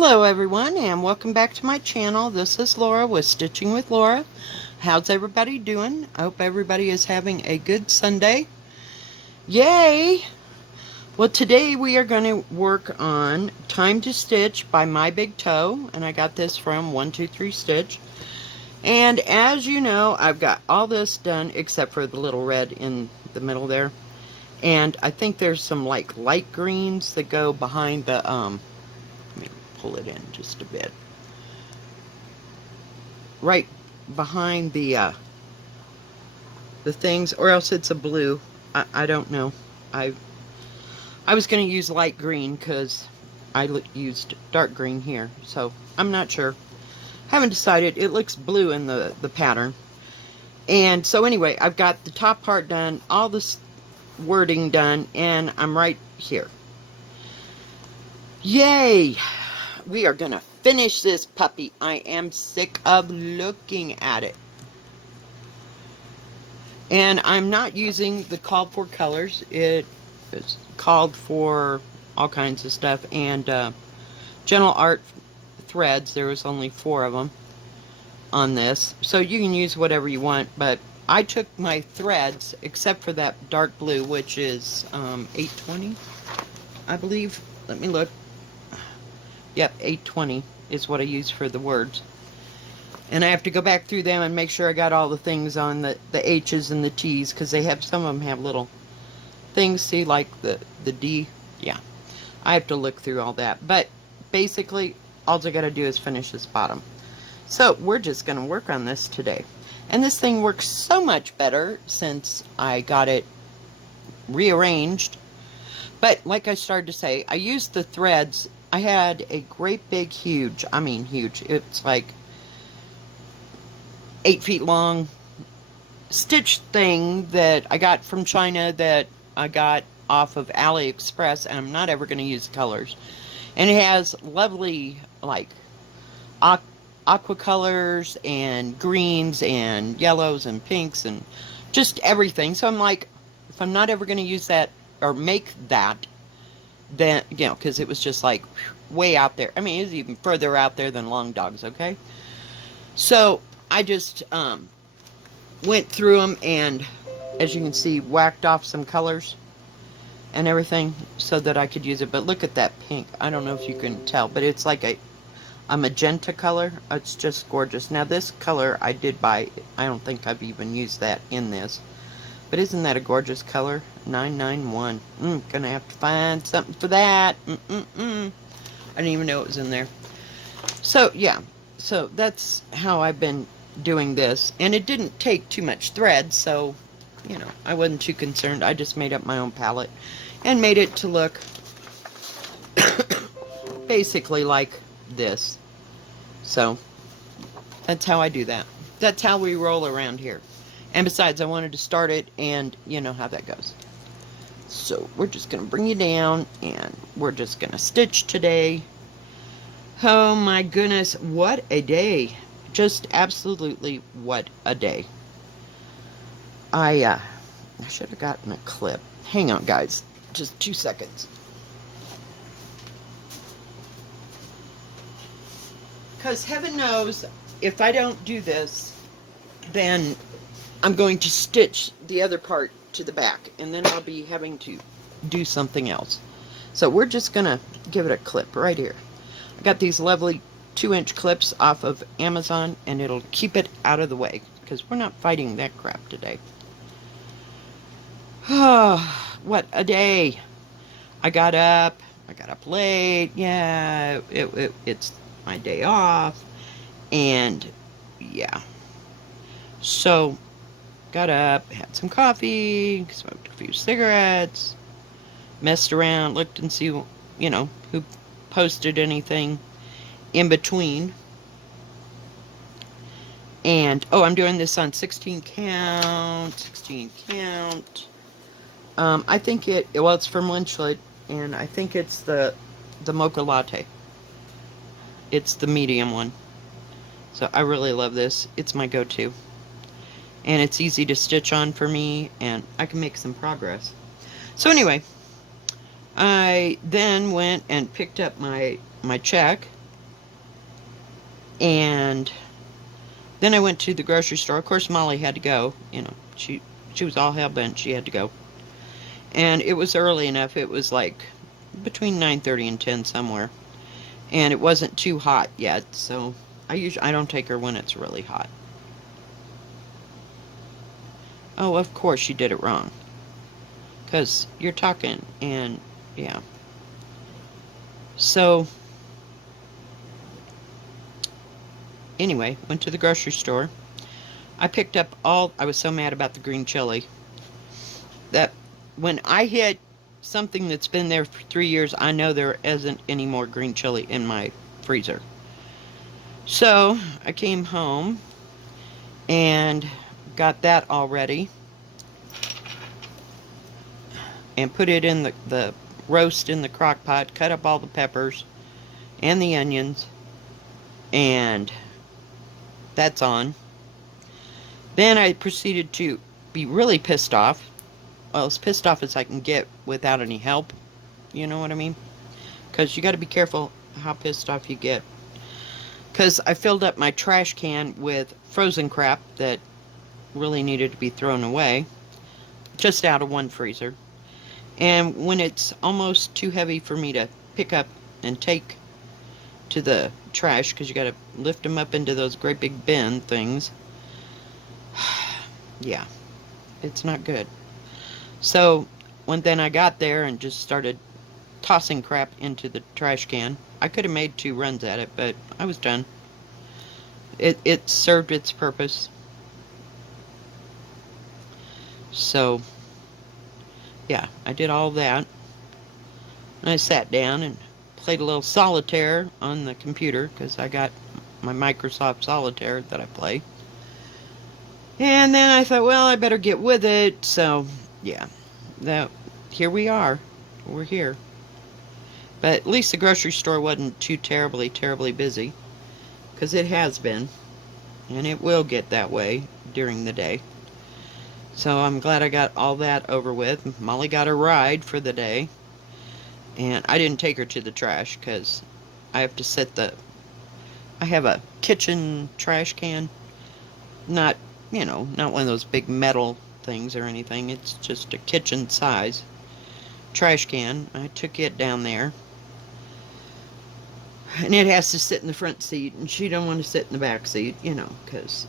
Hello everyone and welcome back to my channel. This is Laura with Stitching with Laura. How's everybody doing? I hope everybody is having a good Sunday. Yay! Well, today we are going to work on Time to Stitch by My Big Toe, and I got this from 123 Stitch. And as you know, I've got all this done except for the little red in the middle there. And I think there's some like light greens that go behind the let me pull it in just a bit. Right behind the things, or else it's a blue. I don't know. I was going to use light green because I used dark green here, so I'm not sure. Haven't decided. It looks blue in the pattern. And so anyway, I've got the top part done, all this wording done, and I'm right here. Yay! We are going to finish this puppy. I am sick of looking at it. And I'm not using the called for colors. It is called for all kinds of stuff. And Gentle Art threads, there was only 4 of them on this. So you can use whatever you want. But I took my threads, except for that dark blue, which is 820, I believe. Let me look. Yep, 820 is what I use for the words. And I have to go back through them and make sure I got all the things on the H's and the T's, because they have, some of them have little things, see, like the D. Yeah, I have to look through all that. But basically, all I got to do is finish this bottom. So we're just going to work on this today. And this thing works so much better since I got it rearranged. But like I started to say, I used the threads. I had a great big huge, I mean huge, it's like 8 feet long stitch thing that I got from China, that I got off of AliExpress, and I'm not ever going to use colors. And it has lovely like aqua colors and greens and yellows and pinks and just everything. So I'm like, if I'm not ever going to use that or make that, then, you know, because it was just like way out there. I mean, it was even further out there than Long Dogs, okay? So I just went through them and, as you can see, whacked off some colors and everything so that I could use it. But look at that pink. I don't know if you can tell, but it's like a magenta color. It's just gorgeous. Now this color I did buy. I don't think I've even used that in this. But isn't that a gorgeous color? 991. Gonna have to find something for that. I didn't even know it was in there. So, yeah. So, that's how I've been doing this. And it didn't take too much thread, so, you know, I wasn't too concerned. I just made up my own palette and made it to look basically like this. So, that's how I do that. That's how we roll around here. And besides, I wanted to start it, and you know how that goes. So we're just going to bring you down, and we're just going to stitch today. Oh my goodness, what a day. Just absolutely what a day. I should have gotten a clip. Hang on, guys. Just 2 seconds. Because heaven knows, if I don't do this, then I'm going to stitch the other part to the back, and then I'll be having to do something else. So we're just going to give it a clip right here. I got these lovely 2-inch clips off of Amazon, and it'll keep it out of the way, because we're not fighting that crap today. Oh, what a day. I got up late. Yeah, it's my day off, and yeah. So got up, had some coffee, smoked a few cigarettes, messed around, looked and see, you know, who posted anything in between. And, oh, I'm doing this on 16 count. I think well, it's from Lynchwood, and I think it's the mocha latte. It's the medium one. So I really love this. It's my go-to. And it's easy to stitch on for me, and I can make some progress. So anyway, I then went and picked up my check And then I went to the grocery store. Of course, Molly had to go. She was all hell bent. She had to go. And it was early enough. It was like between 9:30 and 10 somewhere. And it wasn't too hot yet, so I don't take her when it's really hot. Oh, of course you did it wrong. 'Cause you're talking and yeah. So anyway, went to the grocery store. I was so mad about the green chili that when I hit something that's been there for 3 years, I know there isn't any more green chili in my freezer. So I came home and got that all ready and put it in the roast in the crock pot, cut up all the peppers and the onions, and that's on. Then I proceeded to be really pissed off. Well, as pissed off as I can get without any help. You know what I mean? Because you got to be careful how pissed off you get. Because I filled up my trash can with frozen crap that really needed to be thrown away. Just out of one freezer. And when it's almost too heavy for me to pick up and take to the trash, because you got to lift them up into those great big bin things. Yeah, it's not good. So then I got there and just started tossing crap into the trash can. I could have made 2 runs at it, but I was done. It served its purpose. So yeah, I did all that. And I sat down and played a little solitaire on the computer because I got my Microsoft Solitaire that I play. And then I thought, well, I better get with it. So yeah, here we are. We're here. But at least the grocery store wasn't too terribly, terribly busy. Because it has been. And it will get that way during the day. So I'm glad I got all that over with. Molly got a ride for the day. And I didn't take her to the trash because I have to I have a kitchen trash can. Not, not one of those big metal things or anything. It's just a kitchen size trash can. I took it down there. And it has to sit in the front seat. And she don't want to sit in the back seat, because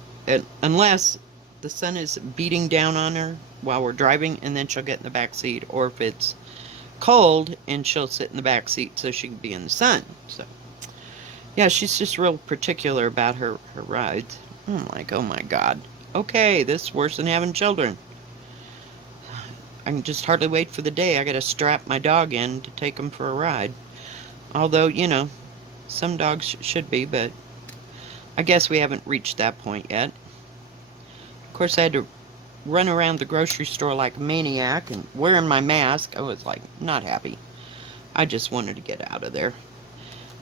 unless the sun is beating down on her while we're driving, and then she'll get in the back seat, or if it's cold and she'll sit in the back seat so she can be in the sun. So yeah, she's just real particular about her rides. I'm like, oh my god, okay, this is worse than having children. I can just hardly wait for the day I gotta strap my dog in to take him for a ride. Although, some dogs should be, but I guess we haven't reached that point yet. Of course, I had to run around the grocery store like a maniac and wearing my mask. I was like not happy. I just wanted to get out of there.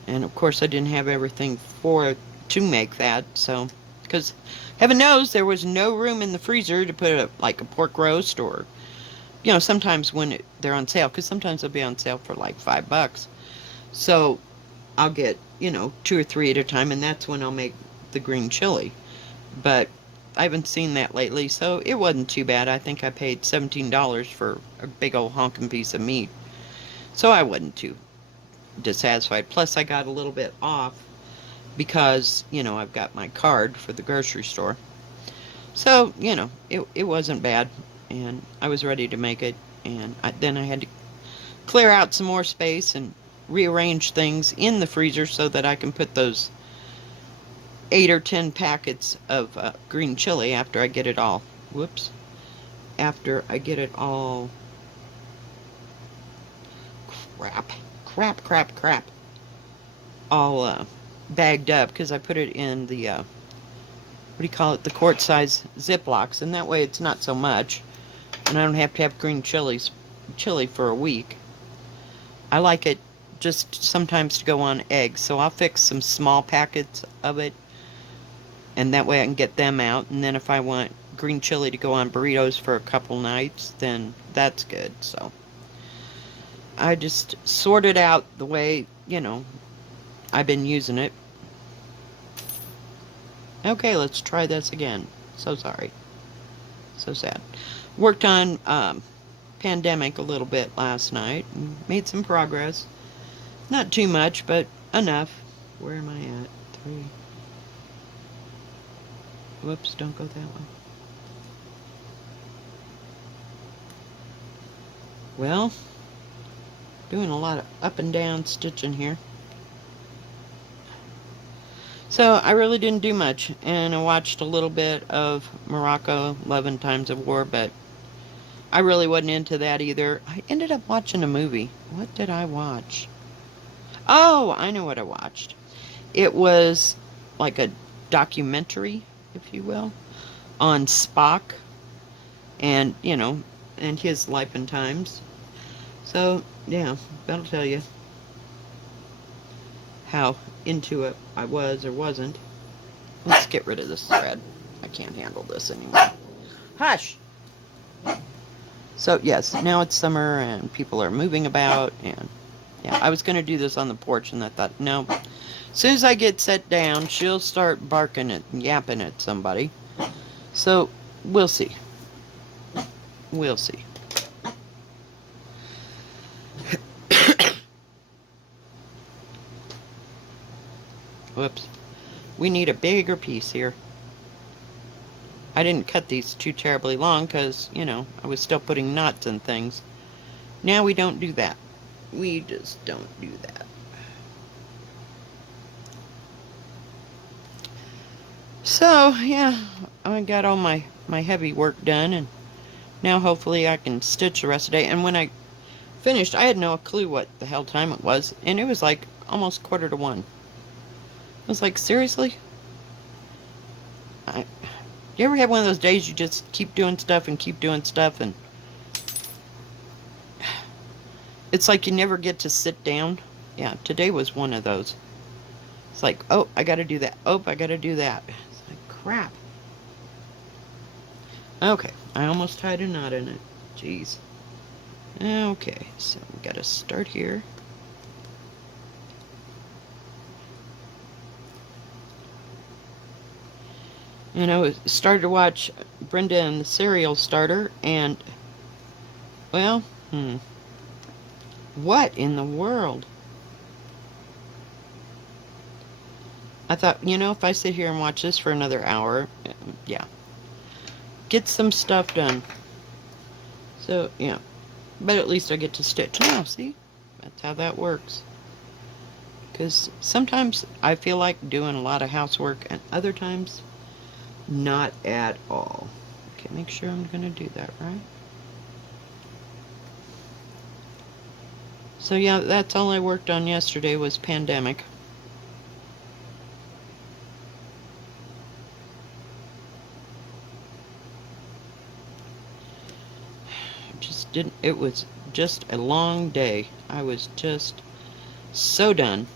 And of course I didn't have everything to make that, so because heaven knows there was no room in the freezer to put like a pork roast or sometimes when they're on sale, because sometimes they'll be on sale for like $5. So I'll get 2 or 3 at a time, and that's when I'll make the green chili. But I haven't seen that lately, so it wasn't too bad. I think I paid $17 for a big old honking piece of meat. So I wasn't too dissatisfied. Plus, I got a little bit off because, I've got my card for the grocery store. So, it wasn't bad, and I was ready to make it. And then I had to clear out some more space and rearrange things in the freezer so that I can put those 8 or 10 packets of green chili after I get it all. After I get it all. Crap. All bagged up, because I put it in the, what do you call it? The quart size Ziplocs, and that way it's not so much. And I don't have to have green chili for a week. I like it just sometimes to go on eggs, so I'll fix some small packets of it. And that way I can get them out. And then if I want green chili to go on burritos for a couple nights, then that's good. So I just sorted out the way, I've been using it. Okay, let's try this again. So sorry. So sad. Worked on Pandemic a little bit last night and made some progress. Not too much, but enough. Where am I at? 3. Whoops, don't go that way. Well, doing a lot of up and down stitching here. So I really didn't do much, and I watched a little bit of Morocco, 11 Times of War, but I really wasn't into that either. I ended up watching a movie. What did I watch? Oh, I know what I watched. It was like a documentary, if you will, on Spock and, and his life and times. So, yeah, that'll tell you how into it I was or wasn't. Let's get rid of this thread. I can't handle this anymore. Hush! So, yes, now it's summer and people are moving about. And, yeah, I was going to do this on the porch and I thought, no. As soon as I get set down, she'll start barking and yapping at somebody. So, we'll see. We'll see. Whoops. We need a bigger piece here. I didn't cut these too terribly long because, I was still putting knots and things. Now we don't do that. We just don't do that. So, yeah, I got all my heavy work done, and now hopefully I can stitch the rest of the day. And when I finished, I had no clue what the hell time it was, and it was like almost 1:45. I was like, seriously? You ever have one of those days you just keep doing stuff and keep doing stuff, and it's like you never get to sit down? Yeah, today was one of those. It's like, oh, I gotta do that. Oh, I gotta do that. It's like, crap. Okay, I almost tied a knot in it. Jeez. Okay, so we gotta start here. And I started to watch Brenda and the Cereal Starter, and, well, what in the world? I thought, if I sit here and watch this for another hour, yeah, get some stuff done. So, yeah, but at least I get to stitch now, see? That's how that works. Because sometimes I feel like doing a lot of housework, and other times, not at all. Okay, make sure I'm going to do that, right? So yeah, that's all I worked on yesterday was Pandemic. Just didn't, it was just a long day. I was just so done.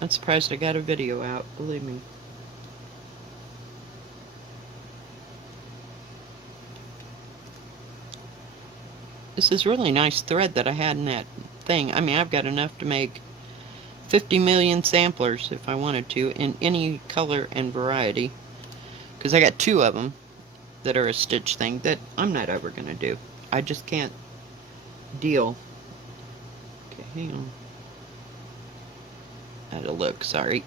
I'm surprised I got a video out, believe me. This is really nice thread that I had in that thing. I mean, I've got enough to make 50 million samplers if I wanted to in any color and variety. Because I got 2 of them that are a stitch thing that I'm not ever going to do. I just can't deal. Okay, hang on. I had to look, sorry.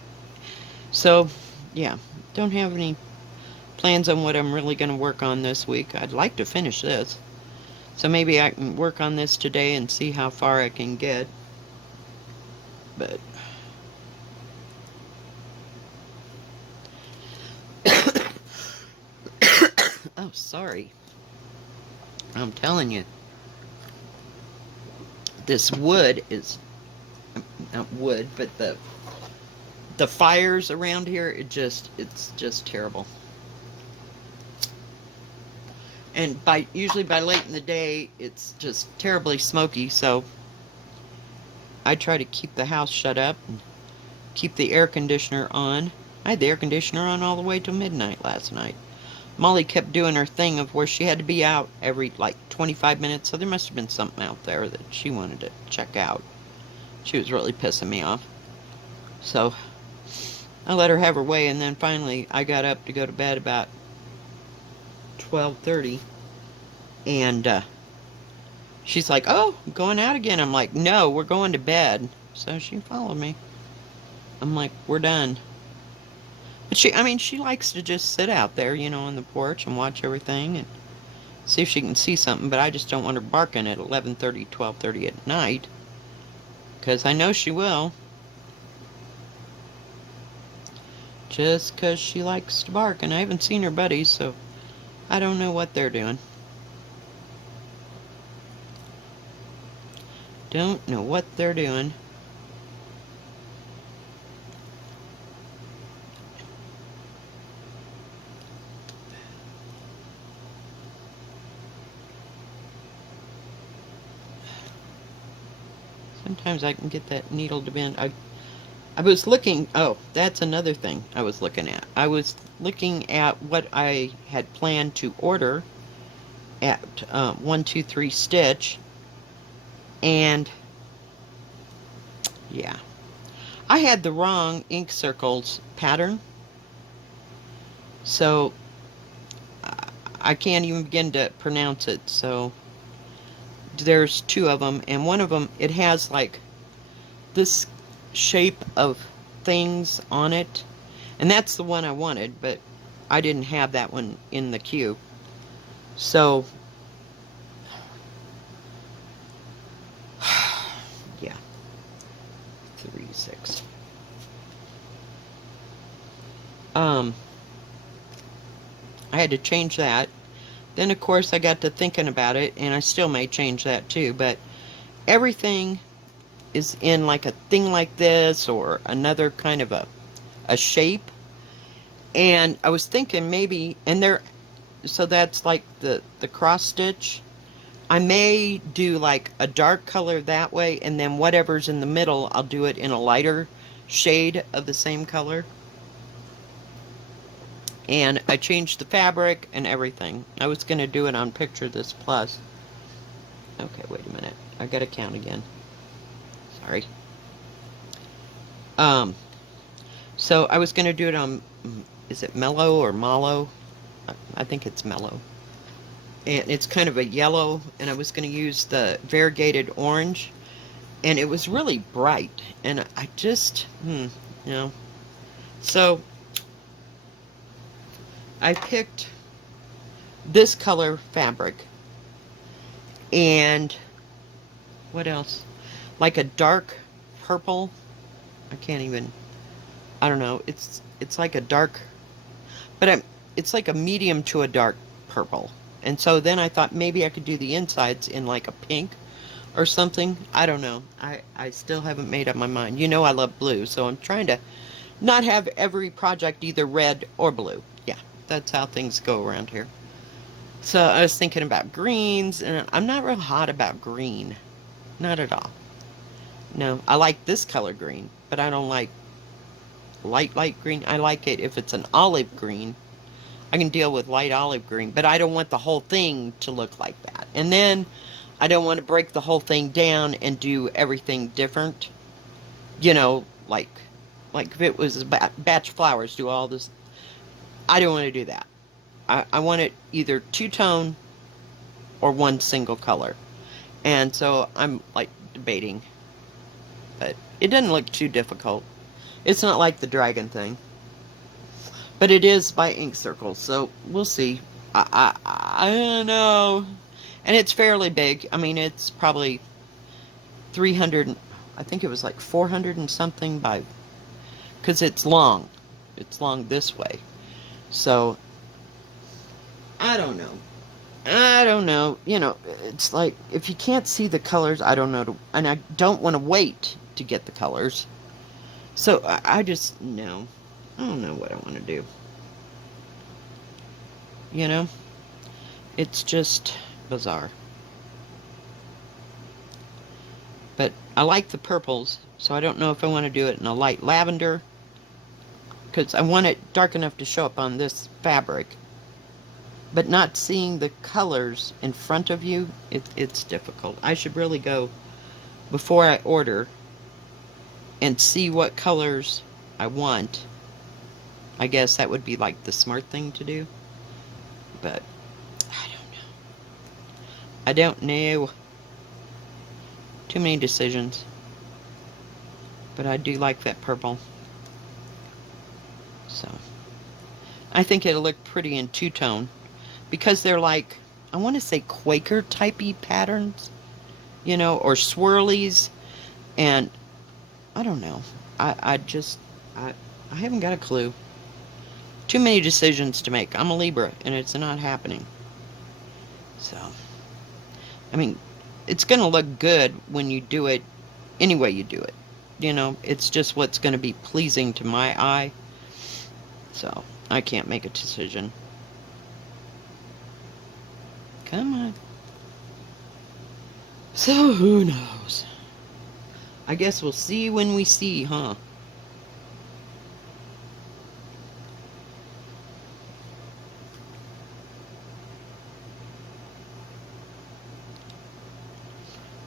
So, yeah, don't have any plans on what I'm really going to work on this week. I'd like to finish this. So maybe I can work on this today and see how far I can get. But oh, sorry. I'm telling you. This wood is not wood, but the fires around here, it's just terrible. And usually by late in the day, it's just terribly smoky, so I try to keep the house shut up and keep the air conditioner on. I had the air conditioner on all the way till midnight last night. Molly kept doing her thing of where she had to be out every, 25 minutes, so there must have been something out there that she wanted to check out. She was really pissing me off. So, I let her have her way, and then finally I got up to go to bed about 12:30, and she's like, "Oh, I'm going out again." I'm like, "No, we're going to bed." So she followed me. I'm like, "We're done." But I mean, she likes to just sit out there, on the porch and watch everything and see if she can see something, but I just don't want her barking at 11:30, 12:30 at night, because I know she will. Just because she likes to bark, and I haven't seen her buddies, so I don't know what they're doing. Don't know what they're doing. Sometimes I can get that needle to bend. I was looking, oh, that's another thing I was looking at. I was looking at what I had planned to order at 123 Stitch, and yeah, I had the wrong ink circles pattern, so I can't even begin to pronounce it. So there's two of them, and one of them, it has like this shape of things on it, and that's the one I wanted, but I didn't have that one in the queue. So yeah, 3 6. I had to change that. Then of course I got to thinking about it, and I still may change that too, but everything is in like a thing like this or another kind of a shape. And I was thinking maybe, and there, so that's like the cross stitch. I may do like a dark color that way, and then whatever's in the middle, I'll do it in a lighter shade of the same color. And I changed the fabric and everything. I was going to do it on Picture This Plus. Okay, wait a minute. I gotta count again. Sorry. Um, so I was going to do it on, is it Mellow or Mallow? I think it's Mellow. And it's kind of a yellow, and I was going to use the variegated orange, and it was really bright, and I just, So I picked this color fabric, and what else? Like a dark purple. I can't even, I don't know. It's like a dark, but it's like a medium to a dark purple. And so then I thought maybe I could do the insides in like a pink or something. I don't know. I still haven't made up my mind. I love blue, so I'm trying to not have every project either red or blue. Yeah, that's how things go around here. So I was thinking about greens, and I'm not real hot about green. Not at all. No, I like this color green, but I don't like light green. I like it if it's an olive green. I can deal with light olive green, but I don't want the whole thing to look like that. And then I don't want to break the whole thing down and do everything different. Like if it was a batch of flowers, do all this. I don't want to do that. I want it either two-tone or one single color. And so I'm like debating, but it doesn't look too difficult. It's not like the dragon thing, but it is by Ink Circle, so we'll see. I don't know. And it's fairly big. I mean, it's probably 300, I think it was like 400 and something by, because it's long. It's long this way. So, I don't know. I don't know. It's like, if you can't see the colors, I don't know. And I don't want to wait to get the colors. So, I just, no. I don't know what I want to do. It's just bizarre. But I like the purples, so I don't know if I want to do it in a light lavender, because I want it dark enough to show up on this fabric. But not seeing the colors in front of you, it's difficult. I should really go before I order and see what colors I want, I guess that would be like the smart thing to do. But I don't know. I don't know. Too many decisions. But I do like that purple. So I think it'll look pretty in two-tone. Because they're like, I want to say Quaker typey patterns, you know, or swirlies. And I don't know. I just, I, I haven't got a clue. Too many decisions to make. I'm a Libra, and it's not happening. So, I mean, it's going to look good when you do it any way you do it. You know, it's just what's going to be pleasing to my eye. So, I can't make a decision. Come on. So, who knows? I guess we'll see when we see, huh?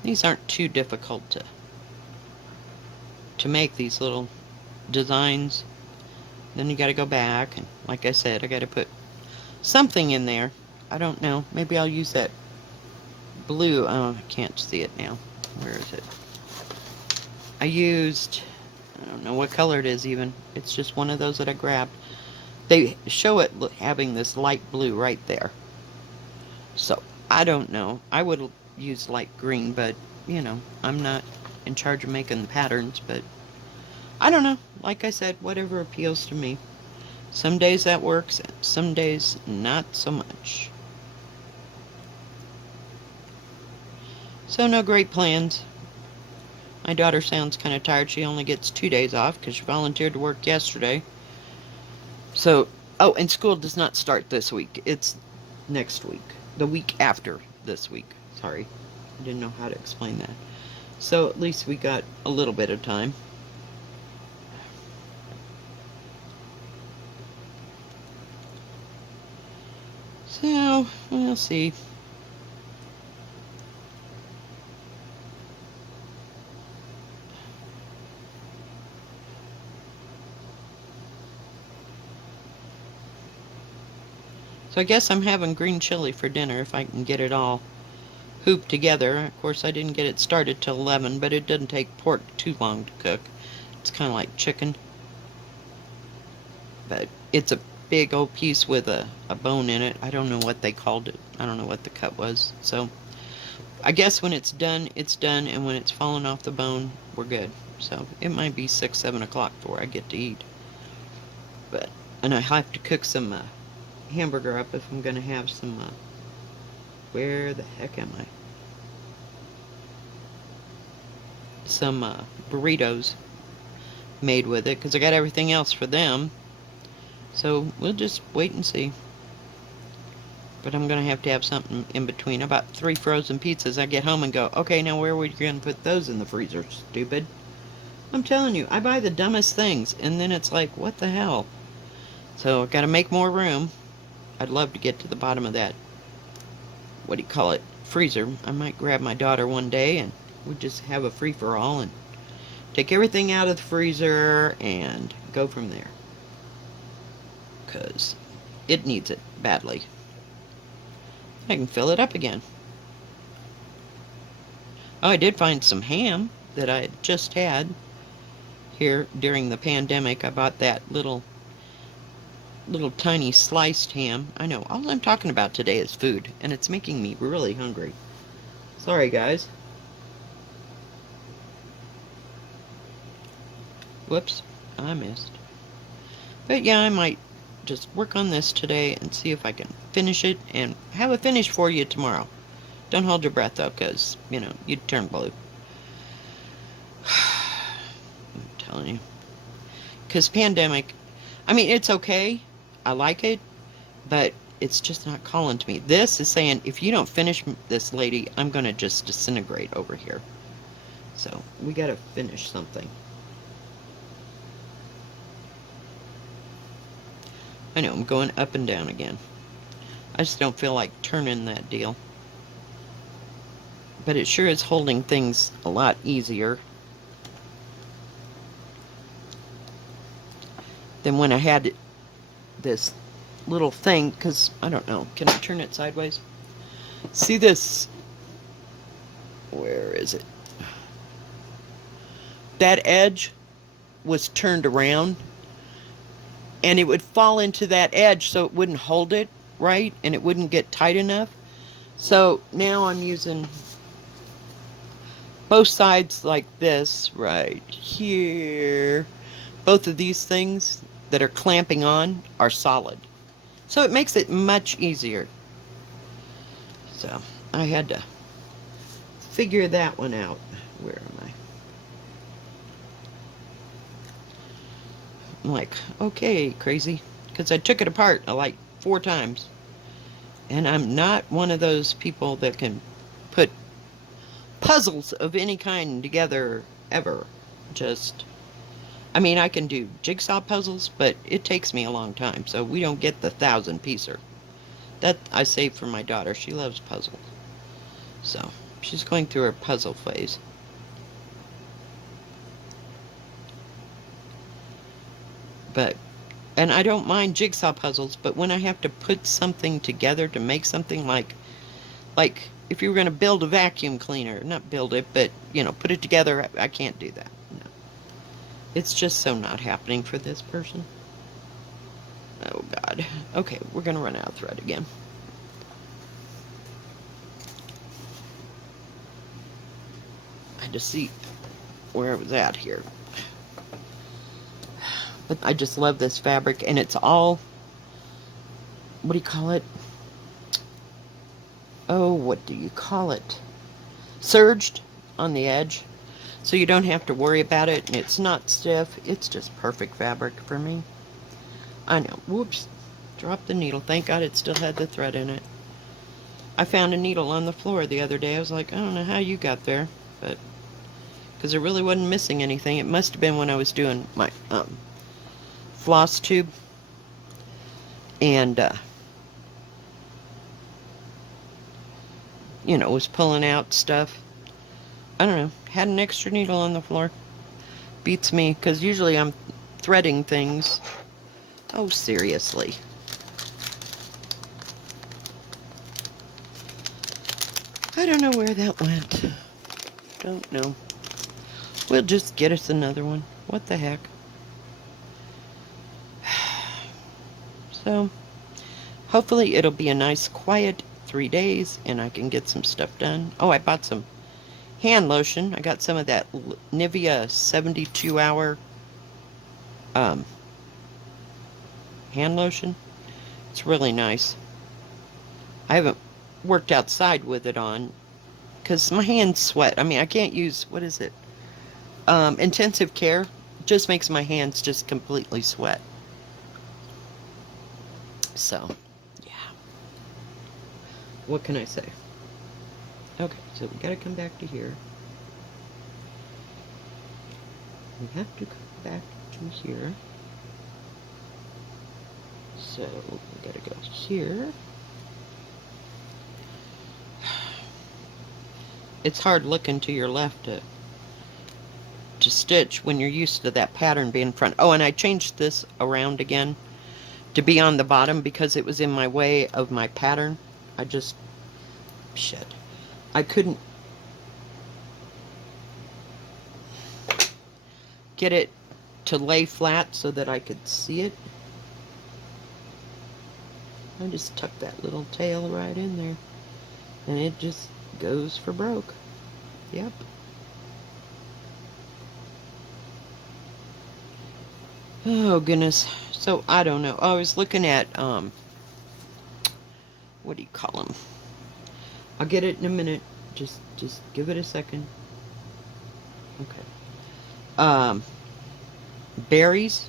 These aren't too difficult to make, these little designs. Then you got to go back, and like I said, I got to put something in there. I don't know. Maybe I'll use that blue. Oh, I can't see it now. Where is it? I used, I don't know what color it is even. It's just one of those that I grabbed. They show it having this light blue right there. So, I don't know. I would use light green, but, you know, I'm not in charge of making the patterns, but I don't know. Like I said, whatever appeals to me. Some days that works, some days not so much. So no great plans. My daughter sounds kind of tired. She only gets 2 days off because she volunteered to work yesterday. So, oh, and school does not start this week. It's next week. The week after this week. Sorry. I didn't know how to explain that. So at least we got a little bit of time. So, we'll see. So I guess I'm having green chili for dinner if I can get it all hooped together. Of course, I didn't get it started till 11, but it doesn't take pork too long to cook. It's kind of like chicken. But it's a big old piece with a bone in it. I don't know what they called it. I don't know what the cut was. So I guess when it's done, and when it's fallen off the bone, we're good. So it might be 6, 7 o'clock before I get to eat. But, and I have to cook some hamburger up if I'm going to have some, where the heck am I? Some burritos made with it, because I got everything else for them. So we'll just wait and see. But I'm going to have something in between. About 3 frozen pizzas. I get home and go, okay, now where are we going to put those in the freezer, stupid? I'm telling you, I buy the dumbest things, and then it's like, what the hell? So I've got to make more room. I'd love to get to the bottom of that, what do you call it, freezer. I might grab my daughter one day, and we'll just have a free-for-all, and take everything out of the freezer, and go from there. Because it needs it badly. I can fill it up again. Oh, I did find some ham that I just had here during the pandemic. I bought that little tiny sliced ham. I know, all I'm talking about today is food, and it's making me really hungry. Sorry, guys. Whoops, I missed. But yeah, I might just work on this today and see if I can finish it and have a finish for you tomorrow. Don't hold your breath, though, because, you know, you'd turn blue. I'm telling you. Because pandemic, I mean, it's okay. I like it, but it's just not calling to me. This is saying, if you don't finish this, lady, I'm going to just disintegrate over here. So, we got to finish something. I know, I'm going up and down again. I just don't feel like turning that deal. But it sure is holding things a lot easier than when I had this little thing, because I don't know. Can I turn it sideways? See this? Where is it? That edge was turned around, and it would fall into that edge so it wouldn't hold it right and it wouldn't get tight enough. So now I'm using both sides like this right here. Both of these things that are clamping on are solid. So it makes it much easier. So I had to figure that one out. Where am I? I'm like, okay, crazy. Because I took it apart like 4 times. And I'm not one of those people that can put puzzles of any kind together ever. Just, I mean, I can do jigsaw puzzles, but it takes me a long time. So we don't get the 1,000-piecer. That I save for my daughter. She loves puzzles. So she's going through her puzzle phase. But, and I don't mind jigsaw puzzles, but when I have to put something together to make something like if you were going to build a vacuum cleaner, not build it, but, you know, put it together, I can't do that. No. It's just so not happening for this person. Oh, God. Okay, we're going to run out of thread again. I had to see where it was at here. But I just love this fabric, and it's all, what do you call it? Oh, what do you call it? Serged on the edge, so you don't have to worry about it, and it's not stiff. It's just perfect fabric for me. I know. Whoops. Dropped the needle. Thank God it still had the thread in it. I found a needle on the floor the other day. I was like, I don't know how you got there, but because it really wasn't missing anything. It must have been when I was doing my floss tube, and you know, was pulling out stuff. I don't know, had an extra needle on the floor. Beats me, because usually I'm threading things. Oh, seriously. I don't know where that went. Don't know. We'll just get us another one. What the heck? So, hopefully it'll be a nice, quiet 3 days, and I can get some stuff done. Oh, I bought some hand lotion. I got some of that Nivea 72-hour hand lotion. It's really nice. I haven't worked outside with it on, because my hands sweat. I mean, I can't use, what is it? Intensive care. Just makes my hands just completely sweat. So, yeah. What can I say? Okay, so we gotta come back to here. We have to come back to here. So, we gotta go here. It's hard looking to your left to stitch when you're used to that pattern being in front. Oh, and I changed this around again to be on the bottom because it was in my way of my pattern. I couldn't get it to lay flat so that I could see it. I just tucked that little tail right in there, and it just goes for broke. Yep. Oh, goodness. So, I don't know. I was looking at, what do you call them? I'll get it in a minute. Just give it a second. Okay. Berries.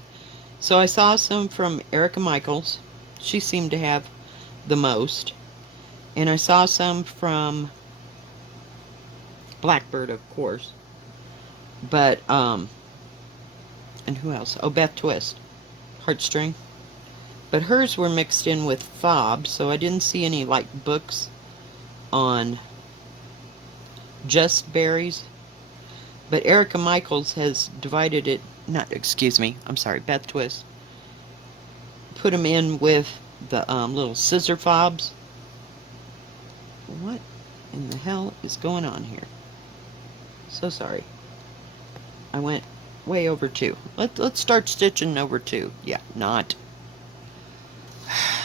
So, I saw some from Erica Michaels. She seemed to have the most. And I saw some from Blackbird, of course. But, and who else? Oh, Beth Twist. Heartstring. But hers were mixed in with fob, so I didn't see any, like, books on just berries. But Erica Michaels has divided it, not, excuse me, I'm sorry, Beth Twist put them in with the little scissor fobs. What in the hell is going on here? So sorry. I went way over 2. Let's start stitching over 2. Yeah, not.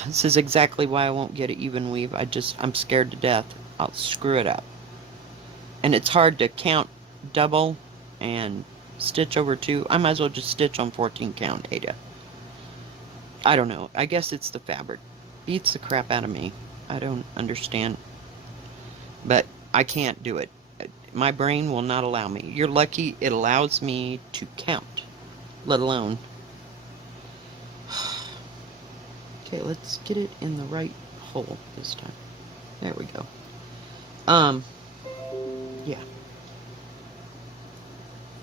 This is exactly why I won't get an even weave. I'm scared to death. I'll screw it up. And it's hard to count double and stitch over 2. I might as well just stitch on 14 count, Ada. I don't know. I guess it's the fabric. Beats the crap out of me. I don't understand. But I can't do it. My brain will not allow me. You're lucky it allows me to count, let alone. Okay, let's get it in the right hole this time. There we go. Yeah.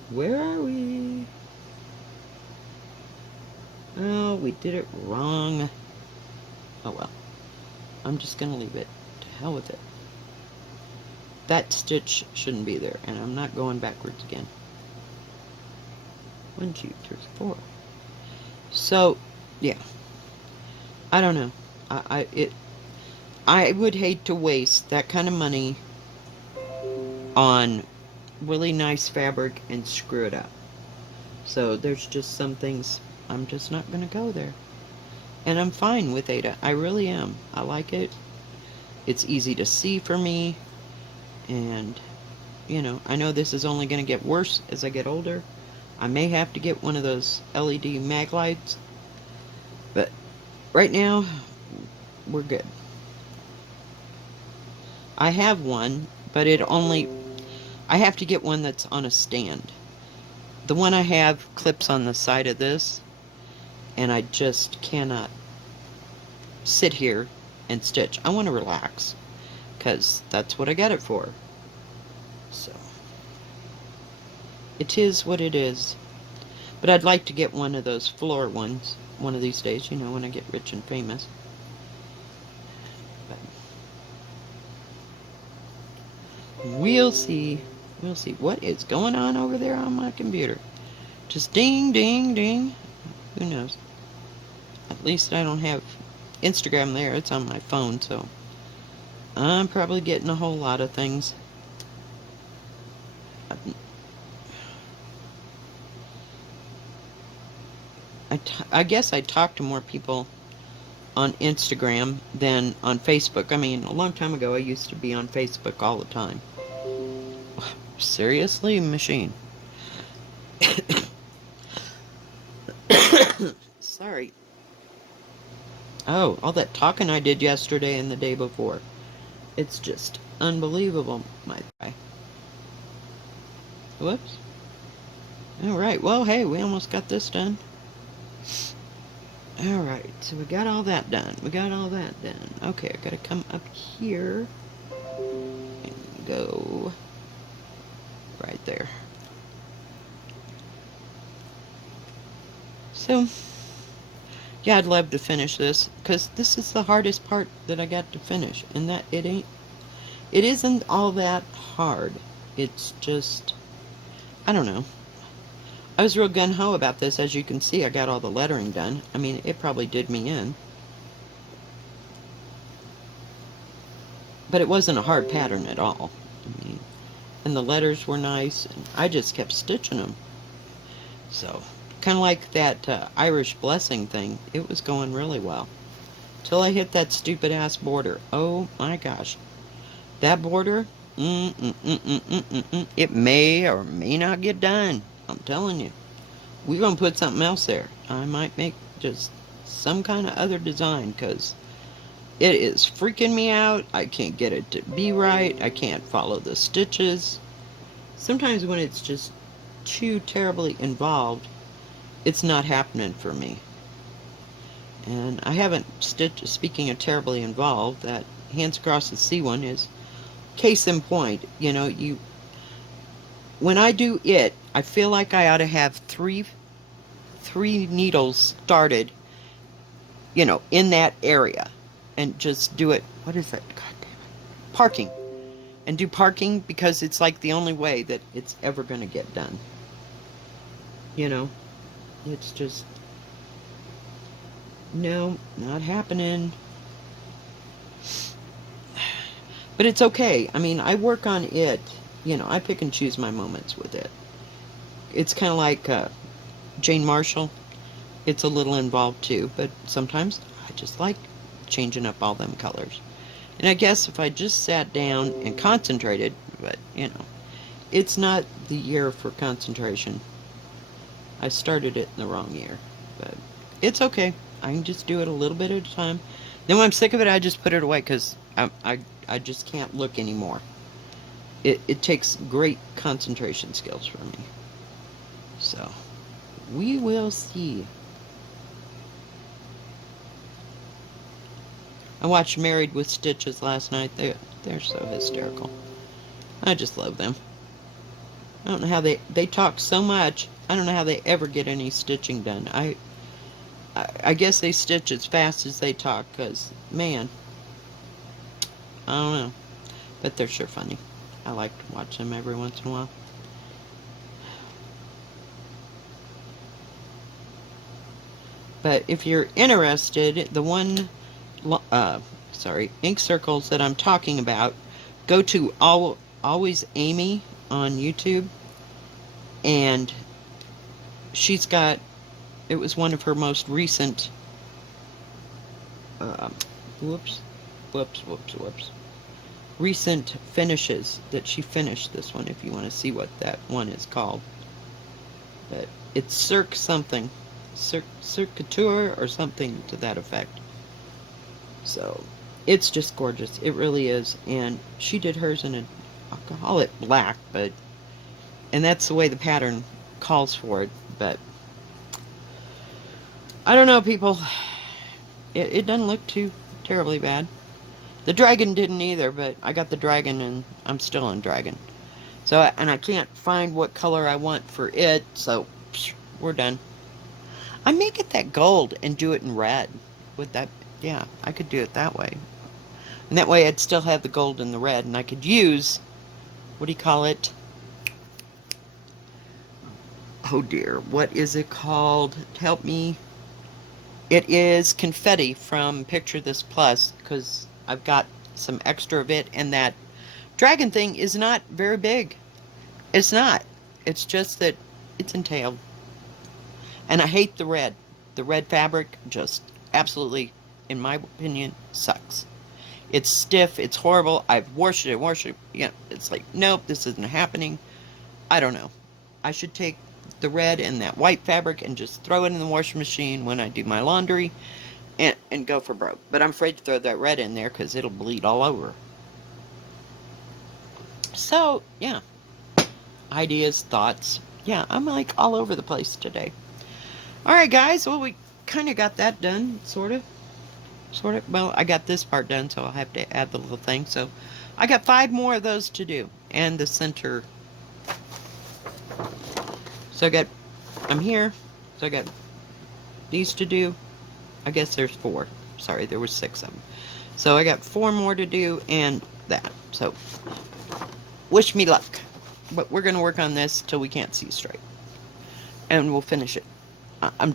Where are we? Oh, we did it wrong. Oh well. I'm just gonna leave it. To hell with it. That stitch shouldn't be there, and I'm not going backwards again. 1, 2, 3, 4. So, yeah. I don't know. I would hate to waste that kind of money on really nice fabric and screw it up. So there's just some things I'm just not going to go there. And I'm fine with Ada. I really am. I like it. It's easy to see for me. And, you know, I know this is only going to get worse as I get older. I may have to get one of those LED mag lights. But right now, we're good. I have one, but I have to get one that's on a stand. The one I have clips on the side of this, and I just cannot sit here and stitch. I want to relax, because that's what I got it for. So, it is what it is. But I'd like to get one of those floor ones one of these days, you know, when I get rich and famous. But we'll see. We'll see. What is going on over there on my computer? Just ding, ding, ding. Who knows? At least I don't have Instagram there. It's on my phone, so I'm probably getting a whole lot of things. I guess I talk to more people on Instagram than on Facebook. I mean, a long time ago I used to be on Facebook all the time. Seriously, machine. Sorry. Oh, all that talking I did yesterday and the day before. It's just unbelievable, my guy. Whoops. Alright, well, hey, we almost got this done. Alright, so we got all that done. Okay, I gotta come up here and go right there. So, yeah, I'd love to finish this, because this is the hardest part that I got to finish, and that it isn't all that hard. It's just, I don't know. I was real gung-ho about this. As you can see, I got all the lettering done. I mean, it probably did me in. But it wasn't a hard pattern at all. I mean, and the letters were nice, and I just kept stitching them. So, kind of like that Irish blessing thing. It was going really well. Till I hit that stupid-ass border. Oh, my gosh. That border, it may or may not get done. I'm telling you. We're going to put something else there. I might make just some kind of other design, because it is freaking me out. I can't get it to be right. I can't follow the stitches. Sometimes when it's just too terribly involved, it's not happening for me. And I haven't stitched, speaking of terribly involved, that Hands Across the Sea one is case in point. You know, when I do it, I feel like I ought to have three needles started, you know, in that area, and just do it. What is that? God damn it. Parking. And do parking, because it's like the only way that it's ever going to get done. You know? It's just, No, not happening. But it's okay. I mean, I work on it. You know, I pick and choose my moments with it. It's kind of like Jane Marshall. It's a little involved too, but sometimes I just like changing up all them colors. And I guess if I just sat down and concentrated, but you know, it's not the year for concentration. I started it in the wrong year, but it's okay. I can just do it a little bit at a time. Then when I'm sick of it, I just put it away because I just can't look anymore. It takes great concentration skills for me. So we will see. I watched Married with Stitches last night. They're so hysterical. I just love them. I don't know how they talk so much. I don't know how they ever get any stitching done. I guess they stitch as fast as they talk, cause man, I don't know, but they're sure funny. I like to watch them every once in a while. But if you're interested, the one, ink circles that I'm talking about, go to Always Amy on YouTube, and she's got. It was one of her most recent. Uh, whoops, whoops. Recent finishes that she finished this one. If you want to see what that one is called, but it's Cirque something, Cirque Couture or something to that effect. So it's just gorgeous. It really is. And she did hers in a, I'll call it black, but and that's the way the pattern calls for it. But I don't know, people. It doesn't look too terribly bad. The dragon didn't either, but I got the dragon and I'm still on dragon. So, and I can't find what color I want for it, so we're done. I may get that gold and do it in red. Would that, yeah, I could do it that way. And that way I'd still have the gold and the red, and I could use, what do you call it? Oh dear, what is it called? Help me. It is confetti from Picture This Plus, because I've got some extra of it, and that dragon thing is not very big. It's not. It's just that it's entailed. And I hate the red. The red fabric just absolutely, in my opinion, sucks. It's stiff. It's horrible. I've washed it. You know, it's like, nope, this isn't happening. I don't know. I should take the red and that white fabric and just throw it in the washing machine when I do my laundry and go for broke. But I'm afraid to throw that red in there because it'll bleed all over. So, yeah. Ideas, thoughts. Yeah, I'm like all over the place today. Alright, guys. Well, we kind of got that done, sort of. Well, I got this part done, so I'll have to add the little thing. So, I got 5 more of those to do. And the center. So, I'm here. So, I got these to do. I guess there's 4. Sorry, there was 6 of them. So, I got 4 more to do and that. So, wish me luck. But we're going to work on this till we can't see straight. And we'll finish it. I'm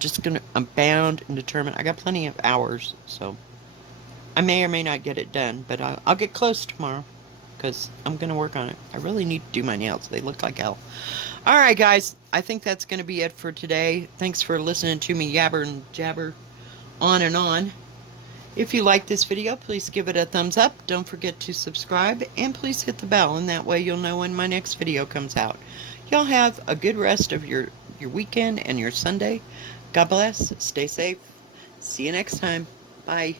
bound and determined. I got plenty of hours, so I may or may not get it done, but I'll get close tomorrow because I'm going to work on it. I really need to do my nails. They look like hell. All right, guys. I think that's going to be it for today. Thanks for listening to me yabber and jabber on and on. If you like this video, please give it a thumbs up. Don't forget to subscribe, and please hit the bell, and that way you'll know when my next video comes out. Y'all have a good rest of your weekend and your Sunday. God bless. Stay safe. See you next time. Bye.